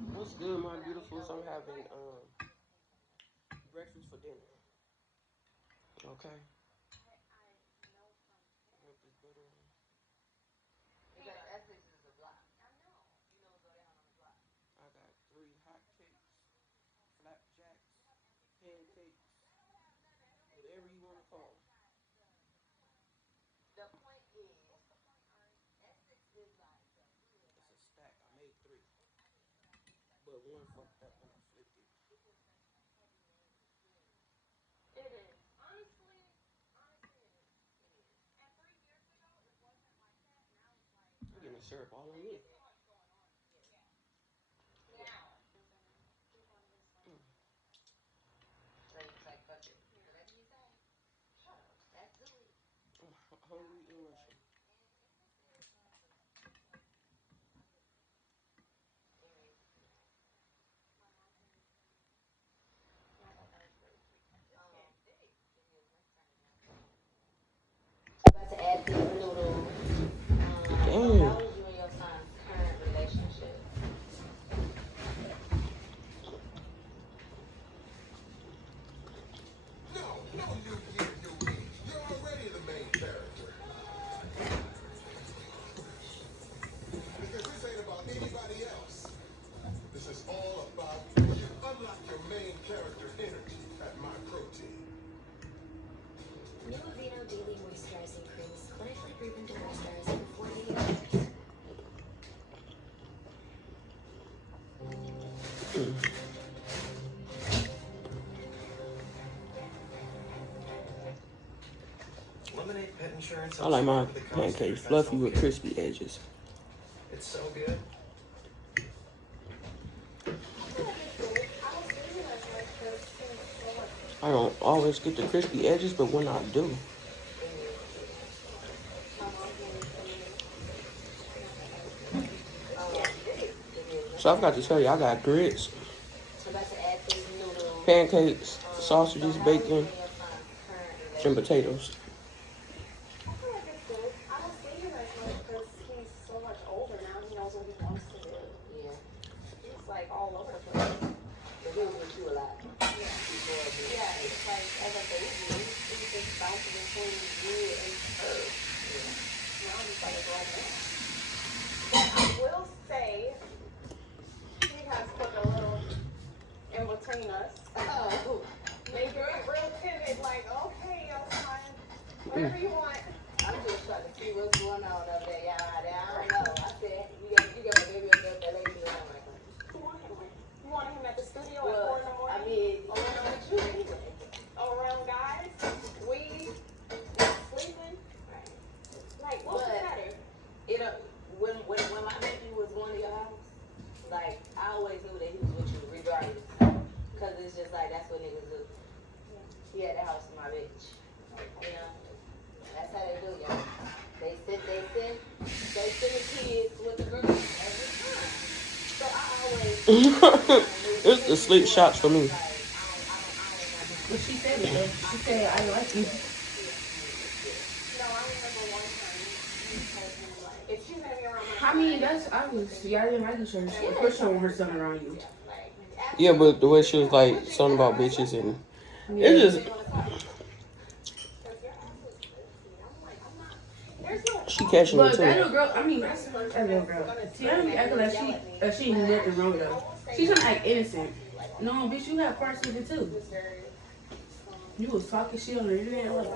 What's good, my beautifuls? I'm having breakfast for dinner. Okay. Put this butter on. I got three hot cakes, flapjacks, pancakes, whatever you want to call them. It's a stack. I made three, but one fucked up when I flipped it. I'm getting the syrup all on me. Mm. I'm hungry and rushing. Damn. I like my pancakes fluffy with crispy edges. It's so good. I don't always get the crispy edges, but when I do. So I forgot to tell you, I got grits, pancakes, sausages, bacon, and potatoes. It's the sleep shots for me. But she said it though. She said I like you. I mean, that's obvious. Y'all didn't like each other. So of course, she don't want her son around you. Yeah, but the way she was like something about bitches and Yeah. it just she catching it But too. that little girl, I mean, that's that little girl. Tiana be acting like she ain't nothing wrong with her. She's trying to act innocent. No, bitch, you have parts with it too. You was talking shit on the internet. Like,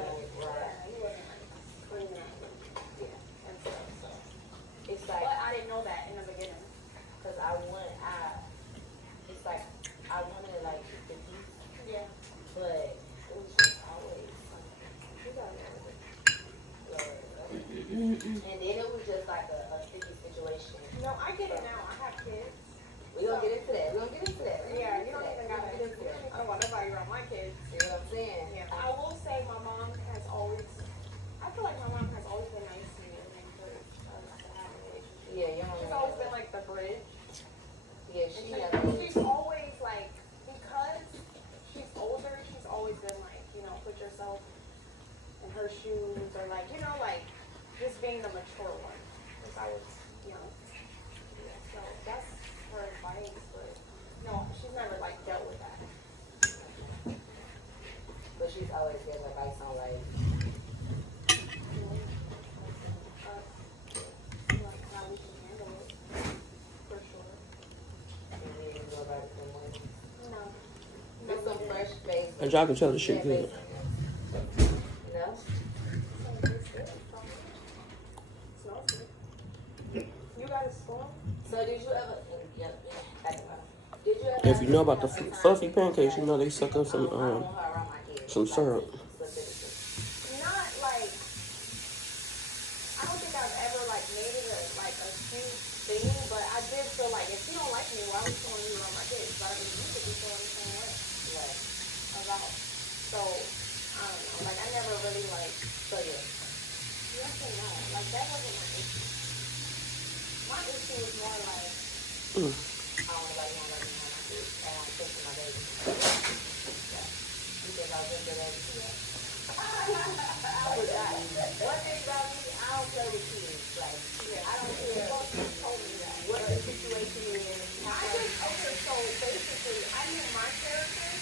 And y'all can tell the shit good. No. You got a spoon? So did you ever? Did you ever? If you know about the fluffy pancakes, you know they suck up some syrup. Not like, I don't think I've ever like made it a huge thing, but I did feel like if you don't like me, why would you want to be around my kids? But I mean, you could be feeling the same way. Right. About. So I don't know. Like I never really like. So yeah. Yes and no. Like that wasn't my issue. My issue was more like. I don't know why you don't let me have my kids. I want to think of my baby. Yeah. You think I was into that? Yeah. One thing about me, I don't play with kids. Like, I don't care. Told me that. What the situation is. Okay, so basically, I knew my character,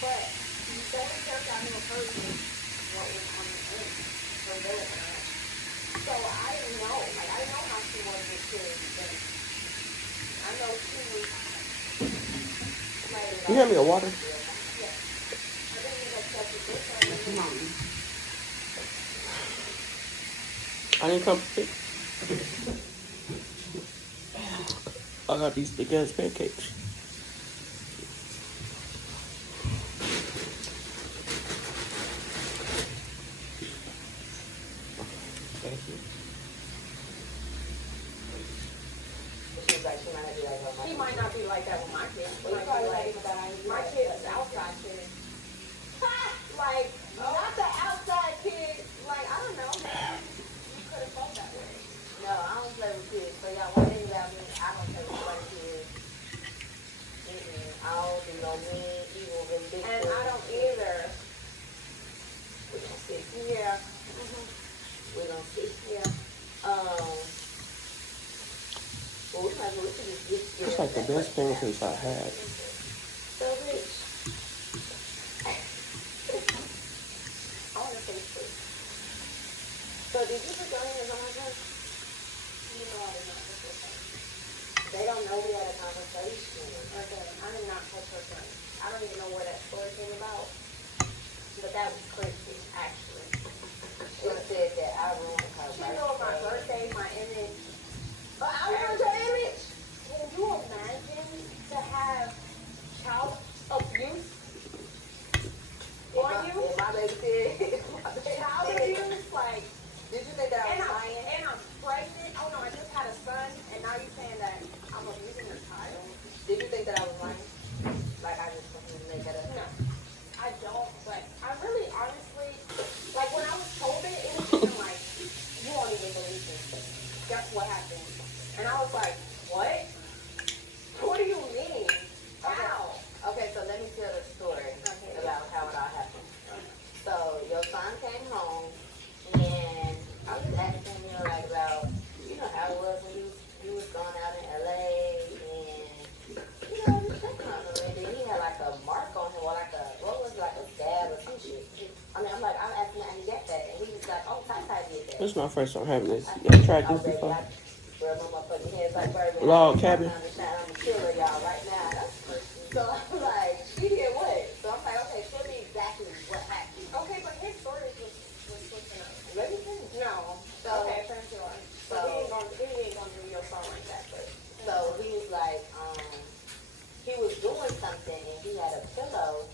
but the only character I knew of hers was what was on the end. Her villain. So I didn't know. Like, I didn't know how she was with kids. And I know she was. Like, You have me a water? yeah. I didn't even accept it. Come on. I didn't come pick. I got these big ass pancakes. Thank you. She might not be like that with my kids. She might be like my kids, outside kids. Like, not the outside kids. Like, I don't know. You could have felt that way. No, I don't play with kids. So y'all, one thing about me, I don't play with kids. I don't do no mean, evil, vindictive. And I don't either. We're gonna see. Yeah. We're gonna see. Yeah. Well, we should just get It's like the best pancakes I had. So rich. I want to taste it. So did you put your hands on my drink? You know I did not touch her thing. They don't know we had a conversation. Okay, I did not touch her thing. I don't even know where that story came about. But that was crazy, actually. She said that I ruined her birthday. She knew my birthday, my image. But I ruined your image. Can you imagine to have child abuse on you? If my baby said, Child abuse, like. Did you think that I was lying? And I'm pregnant. Oh no, I just had a son, and now you're saying that I'm abusing your child? Did you think that I was lying? Like I just wanted to make that up? No, I don't. But I really, honestly, like when I was told it, it was even like, you won't even believe this. That's what happened. And I was like, what? What do you mean? How? Okay, so let me tell the story about how it all happened. So your son came home, and I was asking him, like about, how it was when he was going out in LA, and just checking on him, and then he had like a mark on him, or like a dab or some shit. I mean, I'm asking him how he got that, and he was like, oh, Ty did that. This is my first time having this. Y'all tried this before? Log cabin. I'm killing y'all right now. So I'm like, she did what? So I'm like, okay, tell me exactly what happened. Okay, but his story was switching up. Let me finish. No. So, okay, finish yours. So he ain't gonna do your song like that, but. So he was like, he was doing something, and he had a pillow,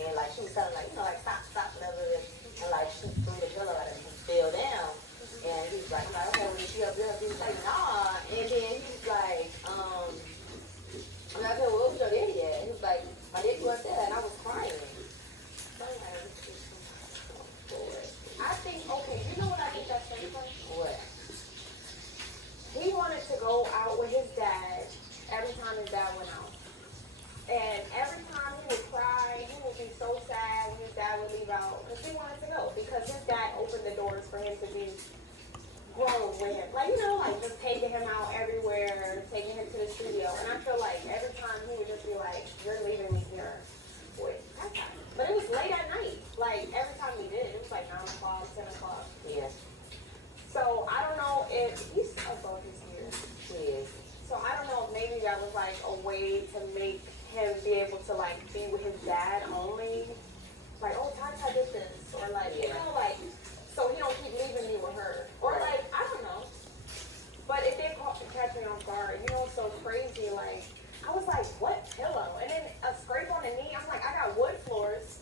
and like she was telling like stop, whatever it is, and like she threw the pillow at him, he fell down, and he was like, I'm like, okay, well, is she up there? He was like, nah, and then he was like, I'm like, okay, well, what was your daddy at? He was like, my daddy was there, and I was crying. So I'm like, I think, okay, you know what I think that came from? what? He wanted to go out with his dad every time his dad went out. And every time he would cry, he would be so sad when his dad would leave out because he wanted to go because his dad opened the doors for him to be grown with him. Like, like just taking him out everywhere, taking him to the studio. And I feel like every time he would just be like, you're leaving me here with Tata. But it was late at night. Like, every time we did, it was like 9 o'clock, 10 o'clock. Yeah. So, I don't know if he's above his years. He is. So, I don't know if maybe that was like a way to make him be able to like be with his dad only. like, oh, Tata did this, or like, you know, like, so he don't keep leaving me with her, or like, I don't know. But it did catch me off guard. You know, it's so crazy. Like, I was like, what pillow? And then a scrape on the knee. I'm like, I got wood floors.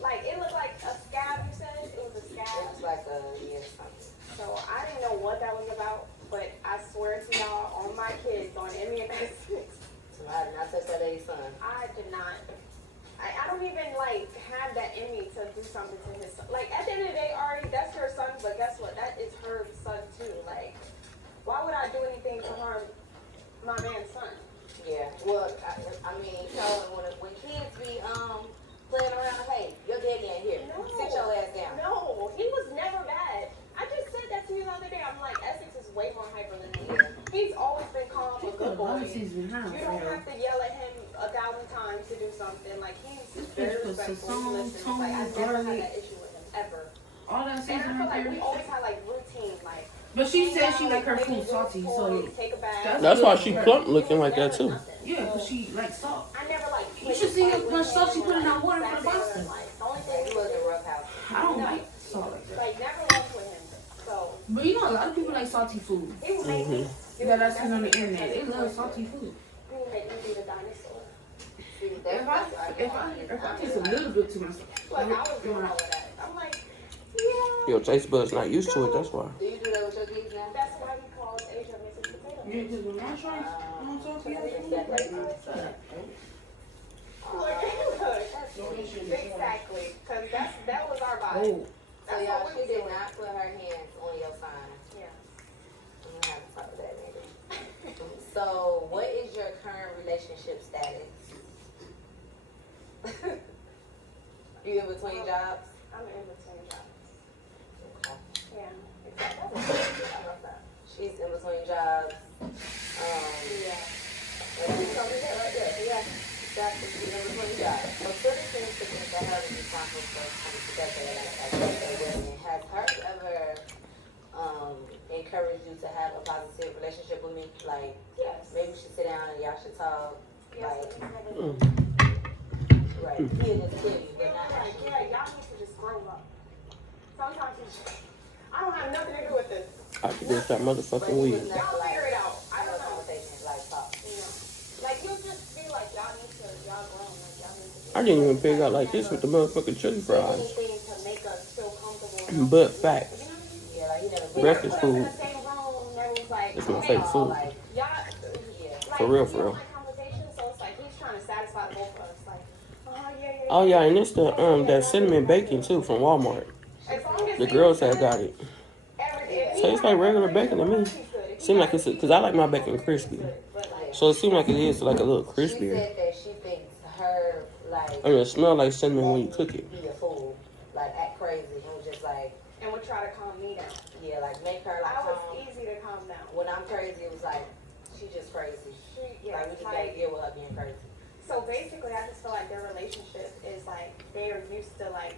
Like, it looked like a scab, you said? It was a scab. It was like a, something. So I didn't know what that was about, but I swear to y'all, on my kids, on Emmy and Essex. So I did not touch that lady's son. I did not. I don't even, like, have that in me to do something to his son. Like, at the end of the day, Ari, that's your son, but guess what? That is her son, too. Like, why would I do anything to harm my man's son? Yeah, well, I mean, you know, when kids be playing around, hey, your daddy ain't here. No. Sit your ass down. No, he was never bad. I just said that to you the other day. I'm like, Essex is way more hyper than me. He's always been calm, a good boy. You don't have to yell at him 1,000 times to do something. Like, he's very respectful. Listen, like, I never had that issue with him, ever. All that And I season feel right like we there. always had, like, routine, like. But she said she like her food salty, so take a bath. That's why she plump looking like that too. yeah, because she like salt. I never like. You should see how much salt she put in that water for the pasta. The only thing He was a rough house. I don't like salt like that. like never loved with him. So But you know, a lot of people like salty food. he would make me. That I've seen on the internet. They love salty food. He would make me be the dinosaur. See, If I taste a little bit too much, Like I was doing all of that. I'm like, yeah. Your taste buds not used to it, that's why. do you do that with your kids now? That's why he calls Asia Mrs. Potato. yeah, because when I try salty food, Exactly, because that was our vibe. oh, So y'all, she did not put her hands on your sign. Yeah. I'm gonna have to talk to that nigga. So, what is your current relationship status? You in between jobs? I'm in between jobs. Okay. Yeah, exactly. I love that. She's in between jobs. Yeah. And you told me that right there. Yeah. Exactly. She's in between jobs. So, Twitter seems to think that her responsible for coming together like women. Has her ever encouraged you to have a positive relationship with me? Like, Yes. maybe we should sit down and y'all should talk. Yes. Like, right. He is just kidding, but not Like, actually. yeah, y'all need to just grow up. Sometimes it's just, I don't have nothing to do with this. I could get that motherfucking But he weed. was never Y'all like, figure it out. I have a don't know. conversation, like talk. You know, like you'll just be like, y'all need to, y'all grown, like y'all need to. I didn't even pig out like this with the motherfucking chili fries. Anything to make us feel comfortable. But facts. You know what I mean? Yeah, like he never He Breakfast never put us food. in the same room, never was like, It's my hey, favorite food. like, y'all, yeah. like, For real, we for don't real. like conversation, so it's like he's trying to satisfy both of us. Like, Oh yeah, and it's the that cinnamon bacon too from Walmart. As long as The we girls had good, got it. everything. Tastes like regular bacon to me. Seem like it's because I like my bacon crispy, so it seemed like it is like a little She crispier. said that she thinks her, like, I mean, it smells like cinnamon when you cook it. be a fool, like act crazy, and just like, And would try to calm me down. yeah, like make her like I was calm. easy to calm down. When I'm crazy, it was like, she just crazy. Yeah, Like we just gotta deal with her being crazy. so basically, I just feel like their relationship is like they are used to like,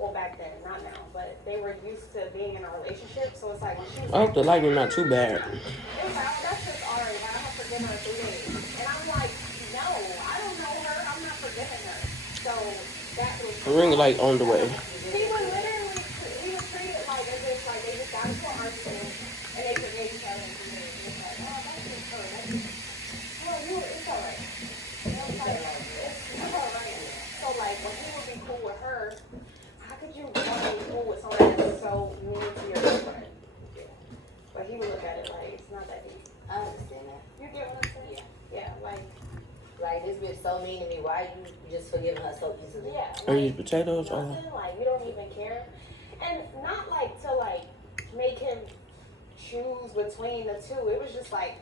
well back then, not now, but they were used to being in a relationship. So it's like when she was I hope the lighting not too bad. it was like, oh, that's just alright. I don't have to forgive her in 3 days. And I'm like, no, I don't know her. I'm not forgiving her. So that was. The ring light on the way. He would literally, he would treat it like as if like they just got into an argument and they forgave each other in 3 days. It's like, oh, that's just her. That's just, no, it's alright. You know, it's like, it's alright. So like when he would be cool with her, how could you want to be cool with someone that's so mean to your girlfriend? But he would look at it like it's not that deep. I understand that. You get what I'm saying? Yeah, like Like this bitch so mean to me. Why you just forgiving her so easily? yeah. Are Like, these potatoes? Oh, nothing, like you don't even care, and not like to like make him choose between the two. It was just like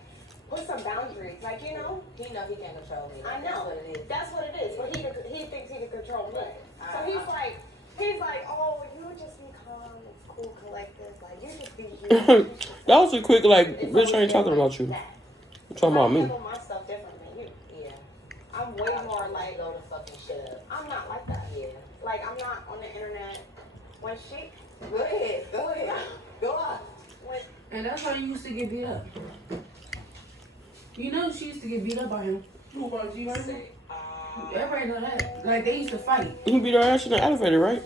put some boundaries, like you know. He know he can't control me. I That's know what it is. that's what it is, but he thinks he can control me. Right. So he's like, oh, you just be calm, it's cool, collective, like you just be you. that was a quick like, It's bitch. I ain't always talking different about you. than that. I'm talking about I me. handle my stuff different than you. Yeah. I'm way more like blow the fucking shit up. I'm not like that. Yeah. Like I'm not on the internet. When she Go ahead. Go ahead. Go on. when and that's how you used to get beat up. You know, she used to get beat up by him. Who was you? Say, Everybody know that. Like they used to fight. You beat her ass in the elevator, right?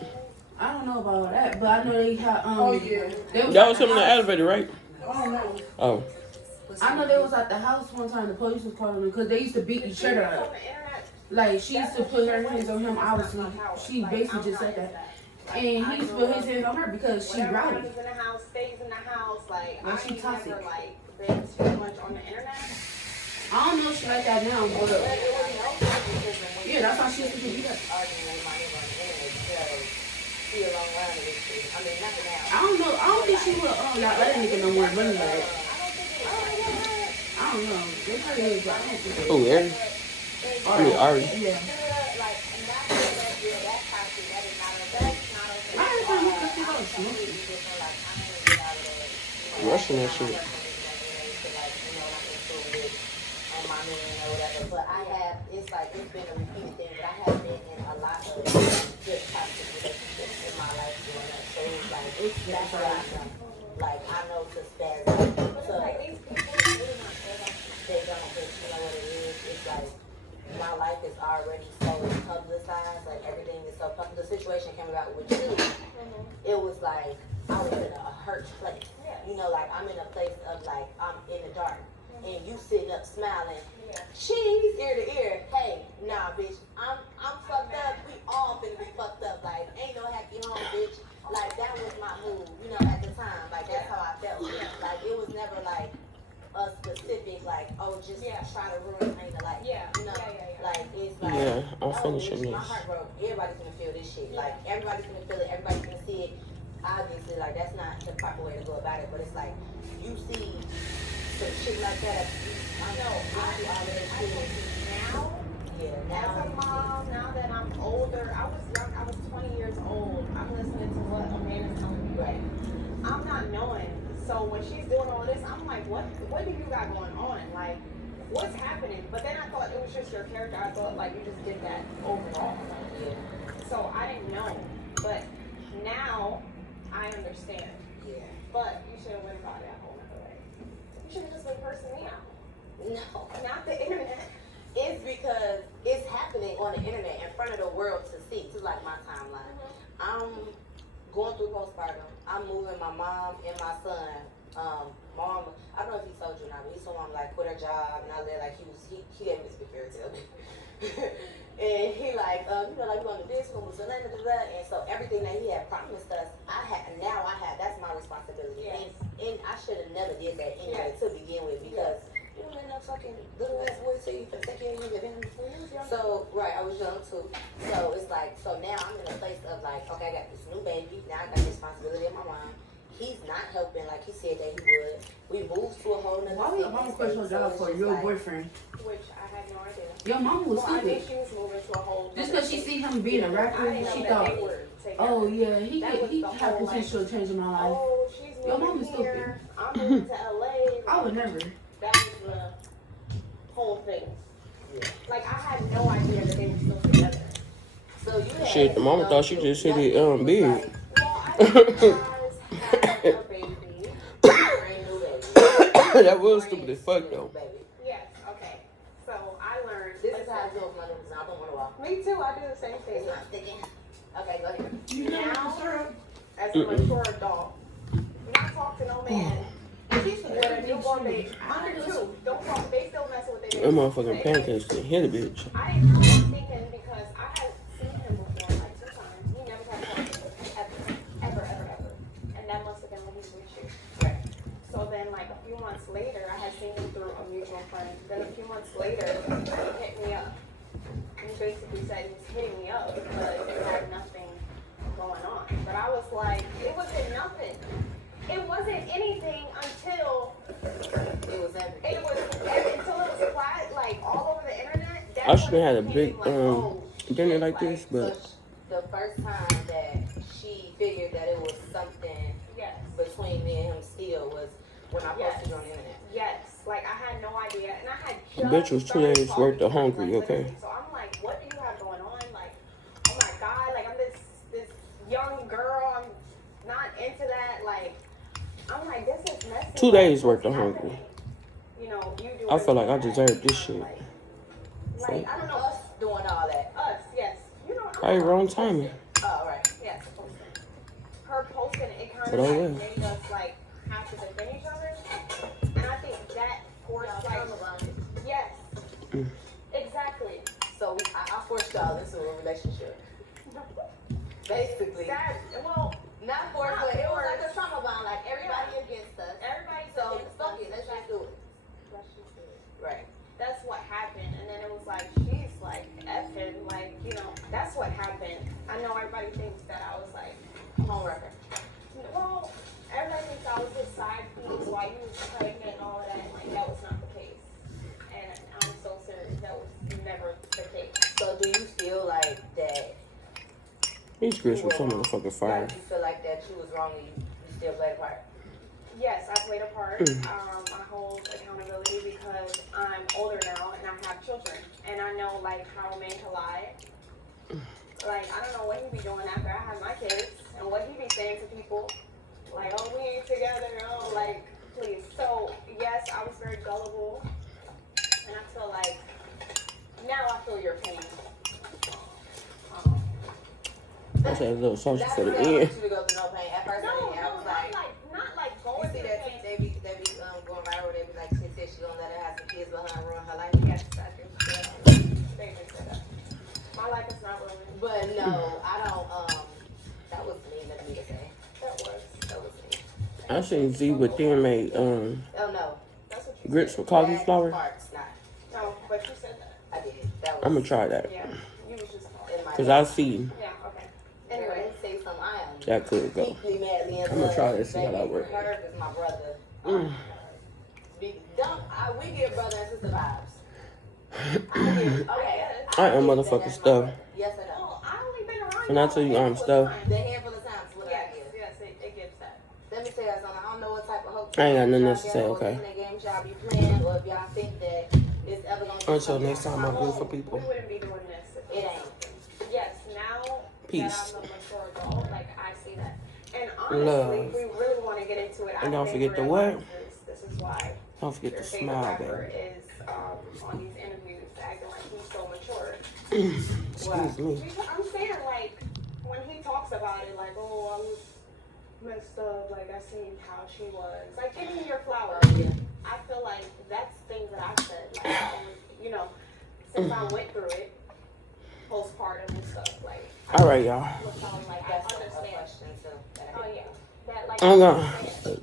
I don't know about that, but I know they had Oh yeah. they was That at was the him in the house. elevator, right? Oh no. Oh. I know they was at the house one time. The police was calling them because they used to beat each other up. Like she used to put her hands on him. Obviously, she basically just said that. And he used to put his hands on her because she Whatever rowdy. happens in the house stays in the house. Like Well, I she ain't toxic. never like been too much on the internet. I don't know if she like that now, but But it was helpful because when yeah, that's how she used to be. arguing with my nigga on the internet because he a long line of this shit. I mean, nothing else. I don't know. I don't think she would that other nigga no more running like that. I don't know. They probably is, but I don't think they Oh, Aaron? I mean, Ari. Yeah. I ain't trying to look at this smoking. Rushing that shit. But I have, it's like, it's been a repeated thing, but I have been in a lot of just toxic relationships in my life growing up. So it's like, that's what I know. Like, I know to spare them. So, they don't, but you know what it is? It's like, my life is already so publicized, like everything is so public. The situation came about with you. It was like, I was in a hurt place. You know, like, I'm in a place of like, I'm in the dark. And you sitting up smiling, cheese ear to ear. Hey, nah, bitch, I'm fucked up. We all finna be fucked up. Like, ain't no happy home, bitch. Like, that was my mood, you know, at the time. Like, that's how I felt. Like, it was never like a specific, like, oh, just try to ruin ain't the life. You know, like, it's like, Yeah, I'm finishing bitch, this. my heart broke. Everybody's gonna feel this shit. Like, everybody's gonna feel it. Everybody's gonna see it. Obviously, like, that's not the proper way to go about it. But it's like, you see some shit like that. I know. I do all of that shit. Now, as a mom, now that I'm older, I was young, I was 20 years old. I'm listening to what Amanda's telling me. Right. I'm not knowing. So when she's doing all this, I'm like, what do you got going on? Like, what's happening? But then I thought it was just your character. I thought like you just did that overall. So I didn't know. But now I understand. Yeah. But you should have went about it a whole other way. You should have just been cursing me out. No. Not the internet. It's because it's happening on the internet in front of the world to see. It's like my timeline. I'm going through postpartum. I'm moving my mom and my son. Mom, I don't know if he told you or not, but he told mom like quit her job and all that. Like he gave me this big fairy tale. And he like, you know, like we going to this, we're going to and so everything that he had promised us, that's my responsibility. Yes. And I should have never did that anyway to begin with because you don't let no fucking little ass boy tell you to take care of you. So, right, I was young too. So it's like, so now I'm in a place of like, okay, I got this new baby. Now I got the responsibility of my mom. He's not helping like he said that he would. We moved to a whole nother Why would your mama quit her job for your boyfriend? Which I had no idea. Your mama was Well, I knew stupid. she was moving to a whole. Just because she see him being a rapper, I didn't know she that thought, they were together. oh yeah, he That was the had whole, potential of changing my life. Oh, she's Your moving mama's here. I'm moving to LA. I would never. That was the whole thing. Like I had no idea that they were still together. So you had, Shit, the mama thought she just hit it big. Well, I didn't realize having a baby. brand new baby. That was stupid as fuck though. Baby. Yes. Okay. So I learned. This is how I do with my niggas. I don't want to walk. Me too. I do the same thing. It's not sticking. Okay, go ahead. You Now, syrup? as a mature adult, not talk to no man. With a newborn baby. Under two. Don't talk. They still messing with their That baby. motherfucking pancakes can hit a bitch. I didn't know what I'm thinking because I had seen him before like 2 times. He never had talked to me ever. And that must have been when he was with you. Right. So then like a few months later, I had seen him through a mutual friend. Then a few months later, he hit me up. He basically said he was hitting me up because he had nothing going on. But I was like, it wasn't nothing. It wasn't anything until It was everything. until it was flat, like all over the internet. That's I should when have it had a became big like, oh, dinner shit, like this, but So the first time that she figured that it was something yes, between me and him still was when I posted it on the internet. yes. Like I had no idea, and I had the just bitch was 2 started days talking worth to of him, hungry, like, okay? literally. So I'm like, what do you have going on? Like, oh my god, like I'm this young girl. I'm not into that. Like, I'm like, this is messy. 2 Like, days worth what's of hungry. happening? You know, you do. I feel like I that. deserve this shit. Like I don't know. Us doing all that. Probably wrong timing. Oh, right. Yeah, it's posting. Her posting, it kind But of oh like well. made us like have to defend each other, and I think that forced like yes, Mm. exactly. So I forced y'all into a relationship. Basically. Sad. Well, Not forced, but it was like a summer bond. Like everybody against us. everybody's So against fuck us. it. Let's just do it. Let's just do it. Right. That's what happened, and then it was like she's like effing, like you know. That's what happened. I know everybody thinks that I was like Homewrecker. well, everybody thinks I was his side piece while you was pregnant and all of that. Like that was not the case, and I'm so serious. That was never the case. So do you feel like that? These grits were so motherfucking fire. Like you feel like that you was wrong and you still played a part? Yes, I played a part. I hold accountability because I'm older now and I have children, and I know like how a man can lie. Like I don't know what he be doing after I have my kids and what he be saying to people. Like, oh, we ain't together. Oh, like, please. So yes, I was very gullible, and I feel like now I feel your pain. I said a little social That's for the what I want end. you to go through no pain. At first, No, I was like, not like you going see through that pain. they be going viral. They be like, she said she gonna let her have some kids behind her, ruin her life. You got to stop it. They just said that. My life is not ruined. But no, I don't. That was mean of me to say. That was me. I seen Z with them made Oh no, That's what you grits said. with cauliflower. Sparks, not. No, but you said that. I did. That was. I'm gonna try that. Yeah, you was just. In my Cause I see Yeah, okay. Anyway, say something. I am that could go. deeply madly in love. I'm gonna try that, see how Baby, that works. Herb is my brother. Mm. We give brother and sister vibes. I give. Okay. I am motherfucking stuff. Yes, I know. Well, I only been around. Can I tell you I'm stuff? The handful of times what Yes, I give. yes, it gives that. Let me tell y'all something. I don't know what type of hope I ain't got nothing else to y'all say, got, okay. Or what games y'all be playing, or if y'all think that it's ever gonna be Until next something. time, my beautiful people. We wouldn't be doing this. If It ain't. Yes, now Peace. that I'm a mature adult, like I see that. And honestly, Love. we really want to get into it. And don't I forget didn't the what? realize This is why Don't forget your to favorite smile, rapper baby. is on these interviews acting like he's so mature. Excuse me. I'm saying like when he talks about it, like oh I was messed up, like I seen how she was. Like give me your flowers. Yeah. I feel like that's things that I've said. Like and, you know, since I went through it, postpartum and stuff. Like All right, y'all. like I That's a understand. question too. Oh yeah, that like I'm gonna. the